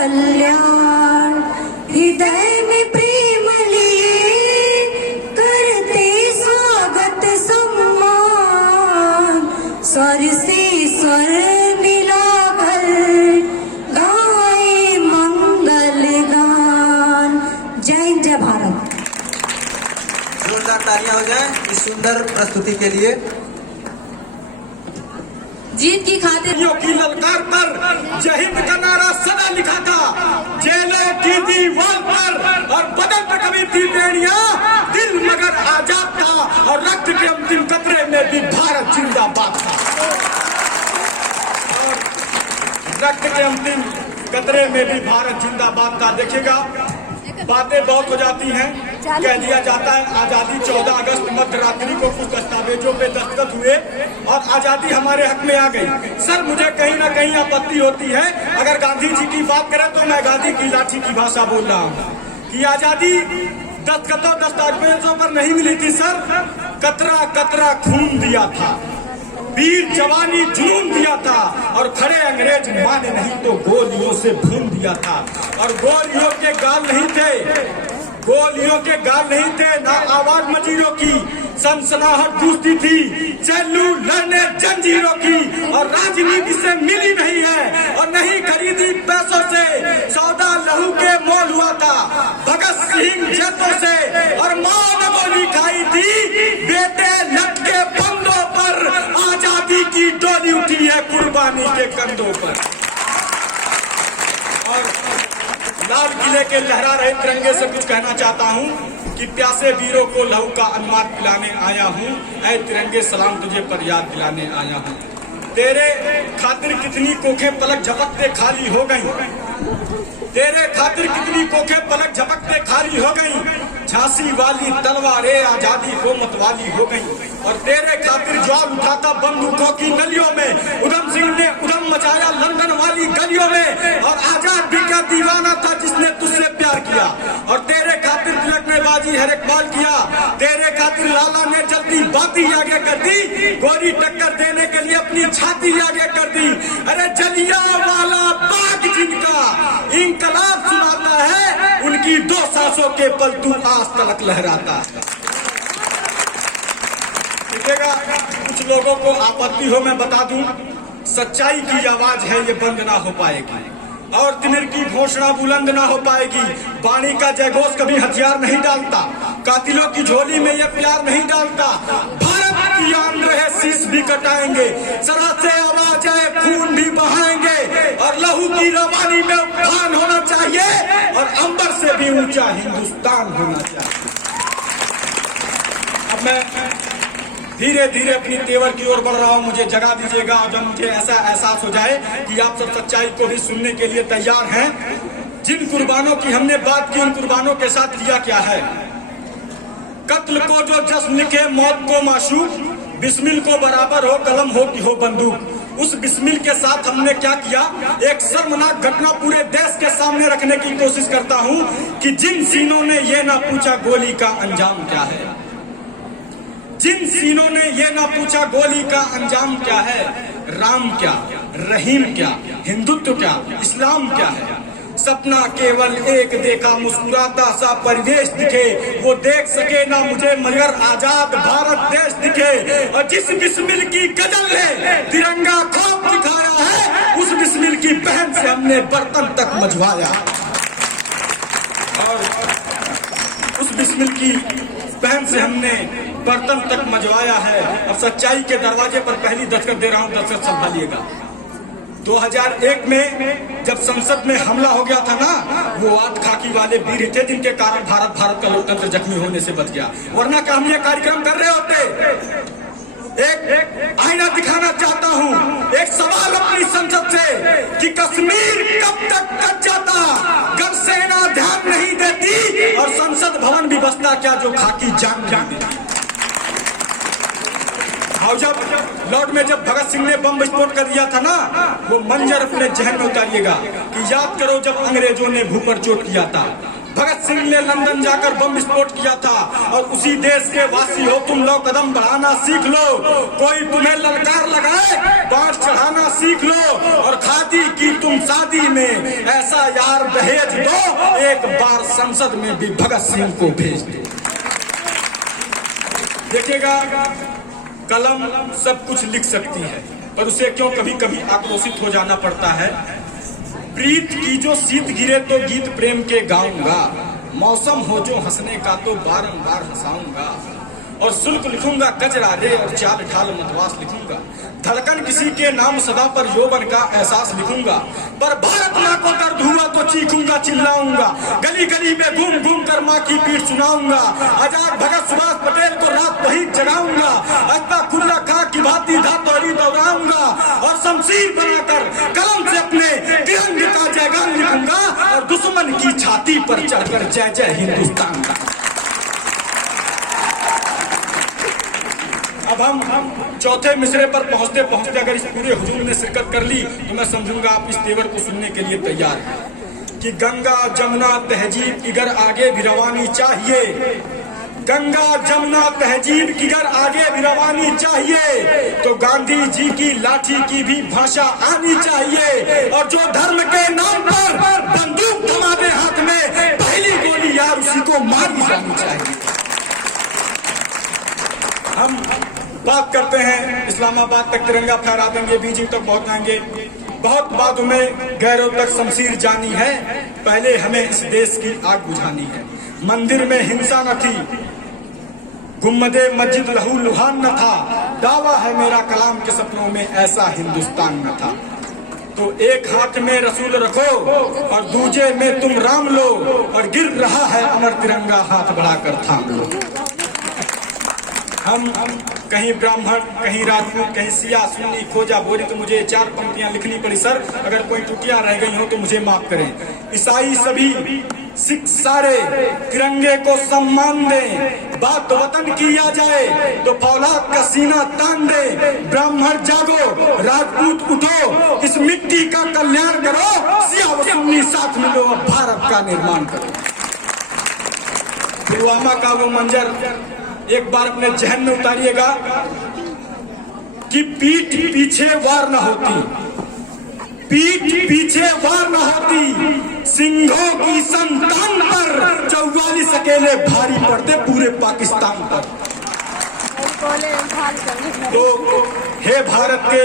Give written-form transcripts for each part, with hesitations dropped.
कल्याण, हृदय में प्रेम लिए करते स्वागत सम्मान, स्वर से स्वर मिलाकर गाए मंगल गान। जय हिंद, जय भारत। जोरदार तालियां हो जाए इस सुंदर प्रस्तुति के लिए। जीत की खातिर की ललकार पर जय हिंद का नारा सदा लिखा था, जेलों की दीवार पर, और बदन पे कभी थी बेड़ियां, दिल मगर आजाद था, और रक्त के अंतिम कतरे में भी भारत जिंदाबाद था। और रक्त के अंतिम कतरे में भी भारत जिंदाबाद था। देखिएगा, बातें बहुत हो जाती हैं, कह दिया जाता है आजादी 14 अगस्त मध्य रात्रि को कुछ दस्तावेजों पे दस्तखत हुए और आजादी हमारे हक में आ गई। सर, मुझे कहीं ना कहीं आपत्ति होती है, अगर गांधी जी की बात करें तो मैं गांधी की लाठी की भाषा बोल रहा हूँ कि आजादी दस्तखतों दस्तावेजों पर नहीं मिली थी सर, कतरा कतरा खून दिया था, वीर जवानी जुनून दिया था, और खड़े अंग्रेज माने नहीं तो गोलियों से भून दिया था। और गोलियों के गाल नहीं थे, गोलियों के गाल नहीं थे, ना आवाज मजीरों की सनसनाहट गूंजती थी, सेल्यूलर ने जंजीरों की, और राजनीति से मिली नहीं है और नहीं खरीदी पैसों से, सौदा लहू के मोल हुआ था भगत सिंह जैसों से, और मां ने गोली खाई थी बेटे लटके बंदों पर, आजादी की डोली उठी है कुर्बानी के कंधों पर। और लाल किले के लहरा रहे तिरंगे से कुछ कहना चाहता हूँ कि प्यासे वीरों को लहू का अनुमान पिलाने आया हूँ, ऐ तिरंगे सलाम तुझे पर याद दिलाने आया हूँ। तेरे खातिर कितनी कोखें पलक झपकते खाली हो गई, तेरे खातिर कितनी कोखें पलक झपकते खाली हो गई, झांसी वाली तलवारें आजादी को मतवाली हो गई, और तेरे खातिर ज्वाल उठाता बंदूकों की नलियों में उधम सिंह ने उधम मचाया लंदन वाली गलियों में, और आजाद भी क्या दीवाना था जिसने तुझसे प्यार किया, और तेरे खातिर तिलक ने बाजी हर इकबाल किया, तेरे खातिर लाला ने जल्दी बाती आगे कर दी, गोरी टक्कर देने के लिए अपनी छाती आगे कर दी। अरे जलियांवाला बाग जिनका इंकलाब सुनाता है, उनकी 2 सांसों के पल तू आज तलक लहराता है। देखिएगा, कुछ लोगों को आपत्ति हो, मैं बता दूं, सच्चाई की आवाज है ये बंद ना हो पाएगी, और तिमिर की घोषणा बुलंद ना हो पाएगी। वाणी का जयघोष कभी हथियार नहीं डालता, कातिलों की झोली में ये प्यार नहीं डालता। भारत की आन रहे शीश भी कटाएंगे, सरा से आवाज आए खून भी बहाएंगे, और लहू की रवानी में उफान होना चाहिए, और अंबर से भी ऊंचा हिंदुस्तान होना चाहिए। अब मैं धीरे धीरे अपनी तेवर की ओर बढ़ रहा हूँ, मुझे जगा दीजिएगा, और जब मुझे ऐसा एहसास हो जाए कि आप सब सच्चाई को भी सुनने के लिए तैयार हैं। जिन कुर्बानों की हमने बात की, उन कुर्बानों के साथ किया क्या है? कत्ल को जो जश्न लिखे, मौत को माशूक, बिस्मिल को बराबर हो कलम हो कि हो बंदूक। उस बिस्मिल के साथ हमने क्या किया, एक शर्मनाक घटना पूरे देश के सामने रखने की कोशिश करता हूँ कि जिन सीनों ने ये ना पूछा गोली का अंजाम क्या है, जिन सीनों ने ये ना पूछा गोली का अंजाम क्या है, राम क्या, रहीम क्या, हिंदुत्व क्या, इस्लाम क्या है। सपना केवल एक देखा, मुस्कुराता सा परिवेश दिखे, वो देख सके ना मुझे मगर आजाद भारत देश दिखे। और जिस बिस्मिल की गजल ने तिरंगा खौफ दिखाया है, उस बिस्मिल की पहन से हमने बर्तन तक मझवाया, और उस बिस्मिल की पहन से हमने बर्तन तक मजवाया है। अब सच्चाई के दरवाजे पर पहली दस्तक दे रहा हूं, दस्तक संभालिएगा। 2001 में जब संसद में हमला हो गया था ना, वो आठ खाकी वाले वीर थे जिनके कारण भारत का लोकतंत्र जख्मी होने से बच गया, वरना क्या हम ये कार्यक्रम कर रहे होते। एक आईना दिखाना चाहता हूँ, एक सवाल अपनी संसद से कि कश्मीर कब तक कट जाता, जब सेना ध्यान नहीं देती और संसद भवन भी बसता क्या जो खाकी जान देती। और जब लॉर्ड में जब भगत सिंह ने बम विस्फोट कर दिया था ना, वो मंजर अपने जहन में उतारिएगा कि याद करो जब अंग्रेजों ने भू पर चोट किया था, भगत सिंह ने लंदन जाकर बम विस्फोट किया था। और उसी देश के वासी हो तुम लोग, कदम बढ़ाना सीख लो। कोई तुम्हें ललकार लगाए, बांट चढ़ाना सीख लो। और खादी की तुम शादी में ऐसा यार दहेज दो, एक बार संसद में भी भगत सिंह को भेज दो। देखिएगा, कलम सब कुछ लिख सकती है, पर उसे क्यों कभी कभी आक्रोशित हो जाना पड़ता है। प्रीत की जो शीत गिरे तो गीत प्रेम के गाऊंगा, मौसम हो जो हंसने का तो बारंबार हंसाऊंगा। और शुल्क लिखूंगा कचरा रे, और चाल ढाल मतवास लिखूंगा। धड़कन किसी के नाम सदा पर यौवन का एहसास लिखूंगा। पर भारत माँ को दर्द हुआ तो चीखूंगा चिल्लाऊंगा। गली गली में घूम घूम कर माँ की पीठ सुनाऊंगा। आजाद भगत सुभाष पटेल को रात वही जगाऊंगा। अस्तगफुरुल्लाह खां की भांति धातोरी दोहराऊंगा। और शमशीर बनाकर कलम से अपने तिरंगे का जयगान लिखूंगा। और दुश्मन की छाती पर चढ़कर जय जय हिंदुस्तान का। अब हम चौथे मिसरे पर पहुंचते पहुंचते अगर इस पूरे हुजूम ने शिरकत कर ली तो मैं समझूंगा आप इस तेवर को सुनने के लिए तैयार हैं कि गंगा जमुना तहजीब की गर आगे भी रवानी चाहिए। गंगा जमुना तहजीब की गर आगे भी रवानी चाहिए तो गांधी जी की लाठी की भी भाषा आनी चाहिए। और जो धर्म के नाम पर बंदूक थमा दे हाथ में, पहली गोली यार उसी को मार दी जानी चाहिए। हम बात करते हैं इस्लामाबाद तक तिरंगा फहरा देंगे, बीजिंग तक पहुंचाएंगे। बहुत बातों में गैरों तक शमशीर जानी है, पहले हमें इस देश की आग बुझानी है। मंदिर में हिंसा न थी, गुम्मदे मस्जिद लहू लुहान न था। दावा है मेरा कलाम के सपनों में ऐसा हिंदुस्तान न था। तो एक हाथ में रसूल रखो और दूजे में तुम राम लो। और गिर रहा है अमर तिरंगा, हाथ बढ़ाकर थाम लो। हम कहीं ब्राह्मण, कहीं राजपूत, कहीं सिया, सुन्नी, खोजा, बोरी, तो मुझे 4 पंक्तियां लिखनी पड़ी सर। अगर कोई त्रुटियां रह गई हो तो मुझे माफ करें। ईसाई सभी, सिख सारे तिरंगे को सम्मान दें। बात वतन की आ जाए तो फौलाद का सीना तान दे। ब्राह्मण जागो, राजपूत उठो, इस मिट्टी का कल्याण करो। सिया व सुन्नी साथ मिलो, भारत का निर्माण करो। पुलवामा का वो मंजर एक बार अपने जहन में उतारिएगा कि पीठ पीछे वार न होती, पीठ पीछे वार न होती। सिंघों की संतान पर 44 अकेले भारी पड़ते पूरे पाकिस्तान पर। तो हे भारत के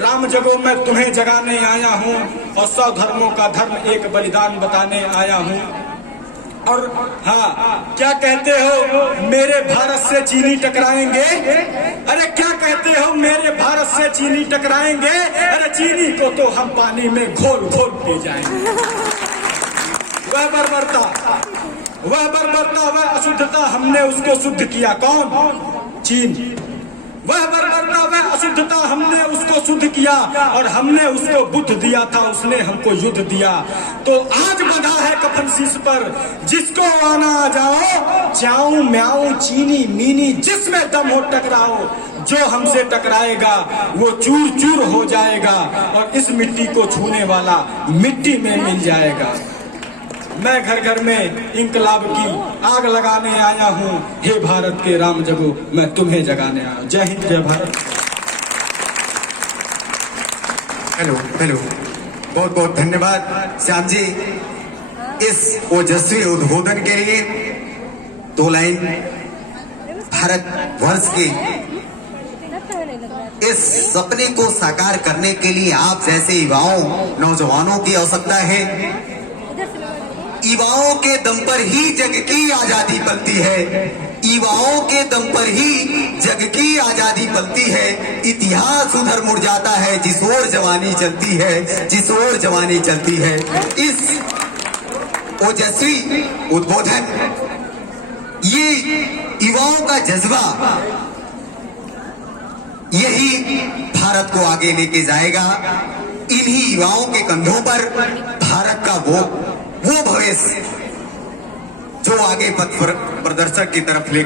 राम जगो, मैं तुम्हें जगाने आया हूँ और 100 धर्मों का धर्म एक बलिदान बताने आया हूँ। और हाँ, क्या कहते हो मेरे भारत से चीनी टकराएंगे? अरे क्या कहते हो मेरे भारत से चीनी टकराएंगे? अरे चीनी को तो हम पानी में घोल घोल पी जाएंगे। वह बर्बरता, वह अशुद्धता हमने उसको शुद्ध किया। कौन? चीन। वह बर्बरता, वह अशुद्धता हमने उसको शुद्ध किया। और हमने उसको बुद्ध दिया था, उसने हमको युद्ध दिया। तो आज बंधा है कफन शीश पर, जिसको आना आ जाओ। चाऊ म्याऊ चीनी मीनी जिसमें दम हो टकराओ। जो हमसे टकराएगा वो चूर चूर हो जाएगा। और इस मिट्टी को छूने वाला मिट्टी में मिल जाएगा। मैं घर घर में इंकलाब की आग लगाने आया हूँ। हे भारत के राम जगो, मैं तुम्हें जगाने आया हूँ। जय हिंद, जय भारत। हेलो हेलो, बहुत बहुत धन्यवाद श्याम जी इस ओजस्वी उद्बोधन के लिए। 2 लाइन भारत वर्ष के इस सपने को साकार करने के लिए आप जैसे युवाओं, नौजवानों की आवश्यकता है। युवाओं के दम पर ही जग की आजादी पलती है। युवाओं के दम पर ही जग की आजादी पलती है। इतिहास उधर मुड़ जाता है जिस ओर जवानी चलती है, जिस ओर जवानी चलती है। इस ओजस्वी उद्बोधन, ये युवाओं का जज्बा, यही भारत को आगे लेके जाएगा। इन्हीं युवाओं के कंधों पर भारत का वो भविष्य जो आगे पथ प्रदर्शक की तरफ ले